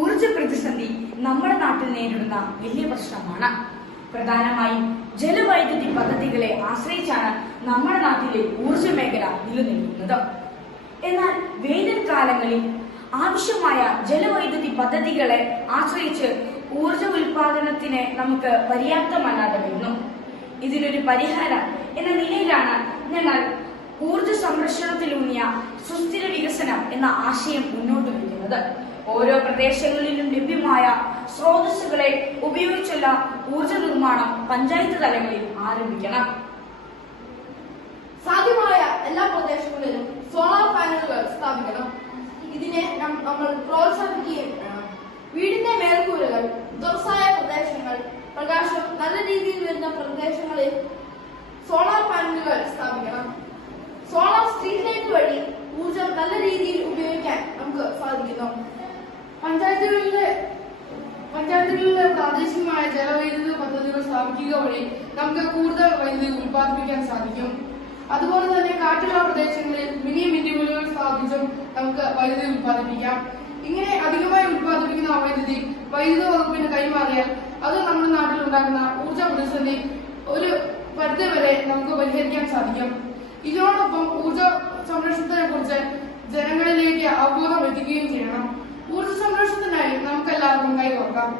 ഊർജ പ്രതിസന്ധി നമ്മുടെ നാട്ടിൽ നേരിടുന്ന വലിയ പ്രശ്നമാണ്. പ്രധാനമായും ജലവൈദ്യുതി പദ്ധതികളെ ആശ്രയിച്ചാണ് നമ്മുടെ നാട്ടിലെ ഊർജ മേഖല നിലനിൽക്കുന്നത്. എന്നാൽ വേനൽക്കാലങ്ങളിൽ ആവശ്യമായ ജലവൈദ്യുതി പദ്ധതികളെ ആശ്രയിച്ച് ഊർജ ഉൽപാദനത്തിന് നമുക്ക് പര്യാപ്തമല്ലാതെ വരുന്നു. ഇതിനൊരു പരിഹാരം എന്ന നിലയിലാണ് ഞങ്ങൾ ഊർജ സംരക്ഷണത്തിലൂന്നിയ സുസ്ഥിര വികസനം എന്ന ആശയം മുന്നോട്ട് വയ്ക്കുന്നത്. ഓരോ പ്രദേശങ്ങളിലും ലഭ്യമായ സ്രോതസ്സുകളെ ഉപയോഗിച്ചുള്ള ഊർജ നിർമ്മാണം പഞ്ചായത്ത് തലങ്ങളിൽ ആരംഭിക്കണം. സാധ്യമായ എല്ലാ പ്രദേശങ്ങളിലും സോളാർ പാനലുകൾ സ്ഥാപിക്കണം. ഇതിനെ നമ്മൾ പ്രോത്സാഹിപ്പിക്കുകയും വേണം. വീടിന്റെ മേൽക്കൂരകൾ, തുറസായ പ്രദേശങ്ങൾ, പ്രകാശം നല്ല രീതിയിൽ വരുന്ന പ്രദേശങ്ങളിൽ സോളാർ പാനലുകൾ സ്ഥാപിക്കണം. സോളാർ സ്ട്രീറ്റ് ലൈറ്റ് വഴി ഊർജം നല്ല രീതിയിൽ ഉപയോഗിക്കാൻ നമുക്ക് സാധിക്കുന്നു. പഞ്ചായത്തുകളിലെ പ്രാദേശികമായ ജലവൈദ്യുത പദ്ധതികൾ സ്ഥാപിക്കുക വഴി നമുക്ക് കൂടുതൽ വൈദ്യുതി ഉൽപ്പാദിപ്പിക്കാൻ സാധിക്കും. അതുപോലെ തന്നെ കാറ്റുള്ള പ്രദേശങ്ങളിൽ മിനി മില്ലുകൾ സ്ഥാപിച്ചും നമുക്ക് വൈദ്യുതി ഉൽപ്പാദിപ്പിക്കാം. ഇങ്ങനെ അധികമായി ഉൽപ്പാദിപ്പിക്കുന്ന വൈദ്യുതി വൈദ്യുത വകുപ്പിന് കൈമാറിയാൽ അത് നമ്മുടെ നാട്ടിൽ ഉണ്ടാക്കുന്ന ഊർജ പ്രതിസന്ധി ഒരു പരിധി വരെ നമുക്ക് പരിഹരിക്കാൻ സാധിക്കും. ഇതിനോടൊപ്പം ഊർജ സംരക്ഷണത്തിനെ കുറിച്ച് ജനങ്ങളിലേക്ക് അവബോധം എത്തിക്കുകയും ചെയ്യണം. ഊർജ സംരക്ഷണത്തിനായി നമുക്കെല്ലാവർക്കും കൈകോർക്കാം.